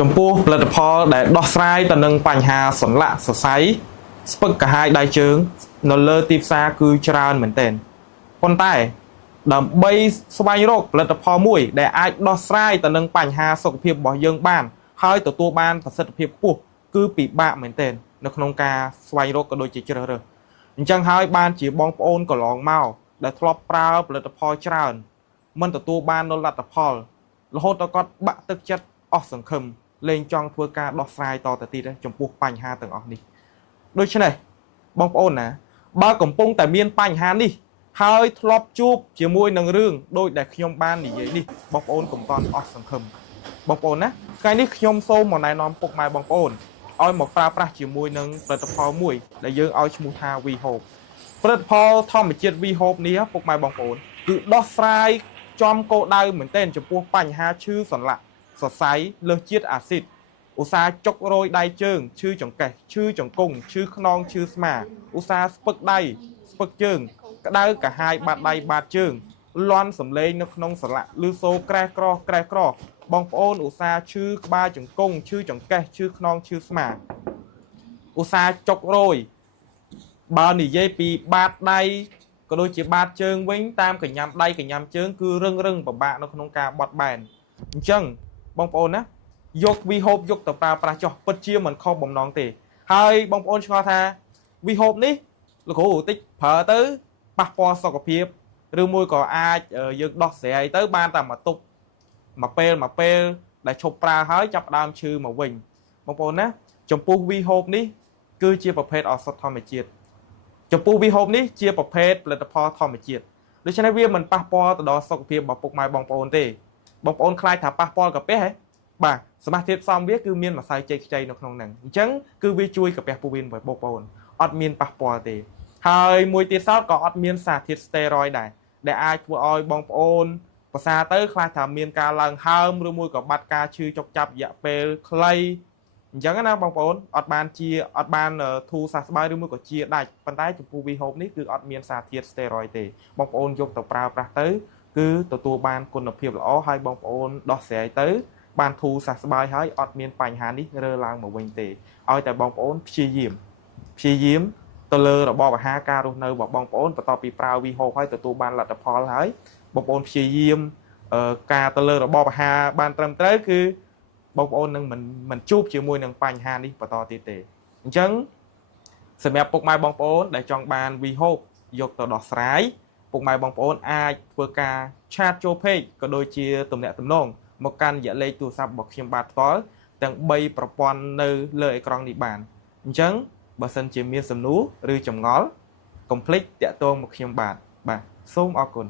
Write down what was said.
ចំពោះផលិតផលដែលដោះស្រាយទៅនឹងបញ្ហាសន្លាក់សរសៃស្ពឹកកាហាយដៃជើងនៅលើទីផ្សារគឺច្រើនមែនទែនប៉ុន្តែដើម្បីស្វែងរកផលិតផលមួយដែលអាចដោះស្រាយទៅនឹងបញ្ហាសុខភាពរបស់យើងបានហើយទទួលបានប្រសិទ្ធភាពខ្ពស់គឺពិបាកមែនទែននៅក្នុងការស្វែងរកក៏ដូចជាជ្រើសរើសអញ្ចឹងហើយបានជាបងប្អូនកន្លងមកដែលធ្លាប់ប្រើផលិតផលច្រើនមិនទទួលបាននូវលទ្ធផលរហូតដល់គាត់បាក់ទឹកចិត្តអស់សង្ឃឹមលែងចង់ធ្វើការដោះស្រាយតទៅទៀតចំពោះបញ្ហាទាំងអស់នេះដូច្នេះបងប្អូនណាបើកំពុងតែមានបញ្ហានេះហើយធ្លាប់ជួបជាមួយនឹងរឿងដូចដែលខ្ញុំបាននិយាយនេះបងប្អូនកុំតន់អស់សង្ឃឹមបងប្អូនណាថ្ងៃនេះខ្ញុំសូមមកណែនាំពុកម៉ែបងប្អូនឲ្យមកប្រើប្រាស់ជាមួយនឹងផលិតផលមួយដែលយើងឲ្យឈ្មោះថា VHOPE ផលិតផលធម្មជាតិ VHOPE នេះពុកម៉ែបងប្អូនគឺដោះស្រាយចំគោលដៅមែនទែនចំពោះបញ្ហាឈឺសន្លាក់សរសៃលើសជាតិអាស៊ីតឧស្សាហ៍ចុករយដៃជើងឈឺចង្កេះឈឺចង្កុងឈឺខ្នងឈឺស្មាឧស្សាហ៍ស្ពឹកដៃស្ពឹកជើងក្តៅកាហាយបាតដៃបាតជើងលន់សំឡេងនៅក្នុងសន្លាក់ឬសូរក្រេះក្រោះបងប្អូនឧស្សាហ៍ឈឺក្បាលចង្កុងឈឺចង្កេះឈឺខ្នងឈឺស្មាឧស្សាហ៍ចុករយបើនិយាយពីបាតដៃក៏ដូចជាបាតជើងវិញតាមកញ្ញាំដៃកញ្ញាំជើងគឺរឹងពិបាកនៅក្នុងការបត់បែនអញ្ចឹងបងប្អូនណាយក VHOPE យកទៅប្រើប្រាស់ចុះពិតជាមិនខុសបំណងទេហើយបងប្អូនឆ្ងល់ថា VHOPE នេះលោកគ្រូតិចប្រើទៅប៉ះពាល់សុខភាពឬមួយក៏អាចយើងដោះស្រាយទៅបានតែមួយទុកមួយពេលដែលឈប់ប្រើហើយចាប់ដើមឈឺមកវិញបងប្អូនណាចំពោះ VHOPE នេះគឺជាប្រភេទឱសថធម្មជាតិចំពោះ VHOPE នេះជាប្រភេទផលិតផលធម្មជាតិដូច្នេះវាមិនប៉ះពាល់ទៅដល់សុខភាពរបស់ពុកម៉ែបងប្អូនទេបងប្អូនខ្លាចថាប៉ះពាល់កាពះហ៎បាទសមាសធាតុផ្សំវាគឺមានម្សៅចេកខ្ចីនៅក្នុងហ្នឹងអញ្ចឹងគឺវាជួយកាពះពោះវៀនបងប្អូនអត់មានប៉ះពាល់ទេហើយមួយទៀតសោតក៏អត់មានសារធាតុស្តេរ៉ុយដែរដែលអាចធ្វើឲ្យបងប្អូនប្រសាទៅខ្លាចថាមានការឡើងហើមឬមួយក៏បាត់ការឈឺចុកចាប់រយៈពេលខ្លីអញ្ចឹងណាបងប្អូនអត់បានធូរសះស្បើយឬមួយក៏ជាដាច់ប៉ុន្តែចំពោះ VHOPE នេះគឺអត់មានសារធាតុស្តេរ៉ុយទេបងប្អូនយកទៅប្រើប្រាស់ទៅគឺទទួលបានគុណភាពល្អហើយបងប្អូនដោះស្រាយទៅបានធូរសះស្បើយហើយអត់មានបញ្ហានេះរើឡើងមកវិញទេឲ្យតែបងប្អូនព្យាយាមទៅលើរបបអាហារការរស់នៅរបស់បងប្អូនបន្ទាប់ពីប្រើ VHOPE ហើយទទួលបានលទ្ធផលហើយបងប្អូនព្យាយាមការទៅលើរបបអាហារបានត្រឹមត្រូវគឺបងប្អូននឹងមិនជួបជាមួយនឹងបញ្ហានេះបន្តទៀតទេអញ្ចឹងសម្រាប់ពុកម៉ែបងប្អូនដែលចង់បាន VHOPE យកទៅដោះស្រាយពុកម៉ែបងប្អូនអាចធ្វើការឆាតចូល page ក៏ដូចជាទំនាក់ទំនងមកកាន់រយៈលេខទូរស័ព្ទរបស់ខ្ញុំបាទផ្ទាល់ទាំង3ប្រព័ន្ធនៅលើអេក្រង់នេះបានអញ្ចឹងបើសិនជាមានសំណួរឬចម្ងល់កុំភ្លេចតាក់ទងមកខ្ញុំបាទសូមអរគុណ